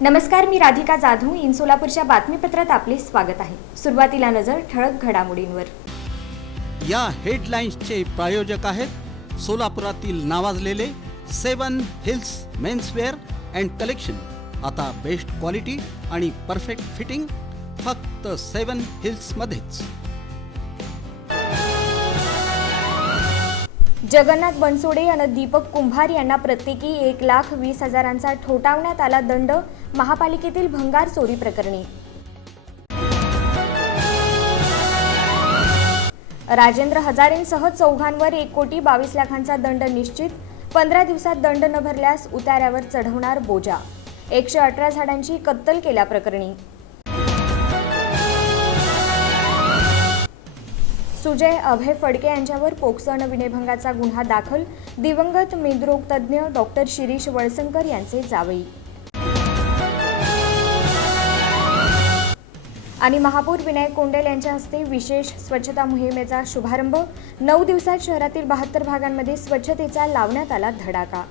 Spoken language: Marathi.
नमस्कार, मी राधिका जाधव. इन सोलापूरच्या बातमीपत्रात आपले स्वागत आहे. सुरुवातीला नजर ठळक घडामोडींवर. या हेडलाईन्सचे प्रायोजक आहेत सोलापुरातील नावाजलेले 7 हिल्स मेन्सवेअर अँड कलेक्शन. आता बेस्ट क्वालिटी आणि परफेक्ट फिटिंग फक्त 7 हिल्स मध्येच. जगन्नाथ बनसोडे आणि दीपक कुंभार यांना प्रत्येकी 1,20,000चा ठोठावण्यात आला दंड. महापालिकेतील भंगार चोरी प्रकरणी राजेंद्र हजारेंसह चौघांवर 1,22,00,000चा दंड निश्चित. 15 दिवसात दंड न भरल्यास उतार्यावर चढवणार बोजा. 118 झाडांची कत्तल केल्याप्रकरणी सुजय अभय फडके यांच्यावर पोक्सो आणि विनयभंगाचा गुन्हा दाखल. दिवंगत मेंदुरोग तज्ज्ञ डॉक्टर शिरीष वळसंकर यांचे जावई. आणि महापौर विनायक कोंडेल यांच्या हस्ते विशेष स्वच्छता मोहिमेचा शुभारंभ. 9 दिवसात शहरातील 72 भागांमध्ये स्वच्छतेचा लावण्यात आला धडाका.